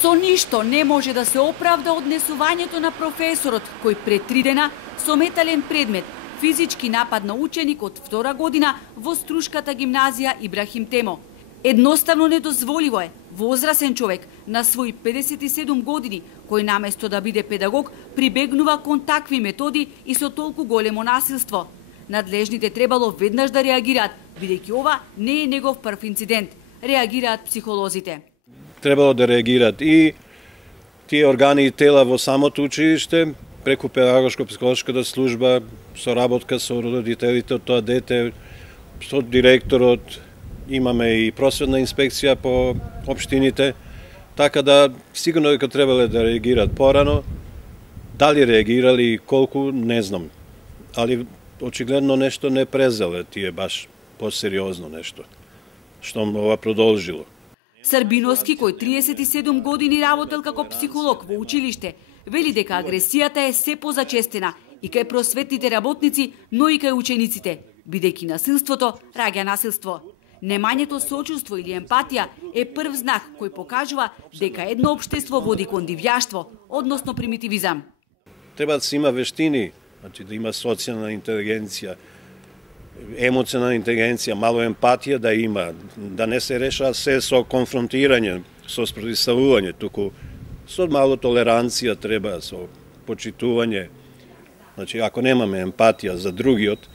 Со ништо не може да се оправда однесувањето на професорот кој пред 3 дена со метален предмет физички напад на ученик од 2 година во Струшката гимназија Ибрахим Темо. Едноставно недозволиво е возрасен човек на своји 57 години, кој наместо да биде педагог, прибегнува кон такви методи и со толку големо насилство. Надлежните требало веднаш да реагираат, бидејќи ова не е негов прв инцидент, реагираат психолозите. Требало да реагираат и тие органи и тела во самото училиште, преку педагошко-психолошката служба, соработка со родителите од тоа дете, со директорот, имаме и просветна инспекција по општините, така да сигурно дека требале да реагираат порано. Дали реагирали и колку, не знам. Али очигледно нешто не презеле тие баш посериозно нешто, што ова продолжило. Србиновски, кој 37 години работел како психолог во училиште, вели дека агресијата е се позачестена и кај просветните работници, но и кај учениците, бидејќи насилството раѓа насилство. Немањето сочувство или емпатија е прв знак кој покажува дека едно општество води кон дивјаштво, односно примитивизам. Треба да се има вештини, значи да има социјална интелигенција, емоционална интелигенција, мало емпатија да има, да не се решава се со конфронтирање, со спротивставување, туку со мало толеранција треба, со почитување. Значи, ако немаме емпатија за другиот,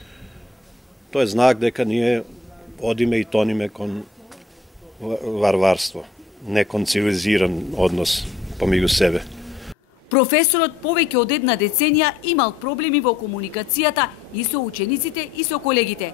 тоа е знак дека ние одиме и тониме кон варварство, не кон цивилизиран однос помеѓу себе. Професорот повеќе од една деценија имал проблеми во комуникацијата и со учениците и со колегите.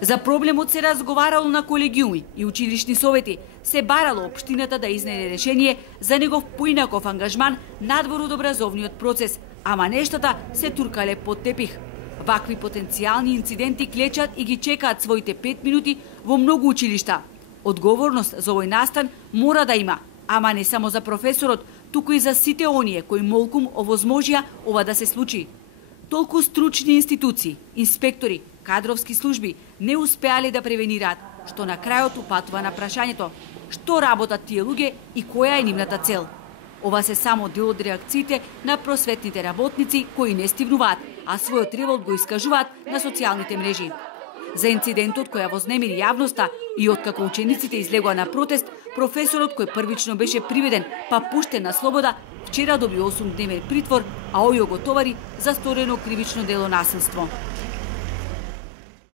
За проблемот се разговарало на колегиуми и училишни совети, се барало општината да изнеде решение за негов поинаков ангажман надвор од образовниот процес, ама нештата се туркале под тепих. Вакви потенцијални инциденти клечат и ги чекаат своите 5 минути во многу училишта. Одговорност за овој настан мора да има, ама не само за професорот, туку и за сите оние кои молкум овозможија ова да се случи. Толку стручни институции, инспектори, кадровски служби не успеале да превенираат, што на крајот упатува на прашањето што работат тие луѓе и која е нивната цел. Ова се само дел од реакциите на просветните работници кои не стигнуваат, а својот револт го искажуваат на социјалните мрежи. За инцидентот која вознемири јавноста и откако учениците излегоа на протест, професорот кој првично беше приведен па пуштен на слобода, вчера доби 8-дневен притвор, а ојо го товари за сторено кривично дело насилство.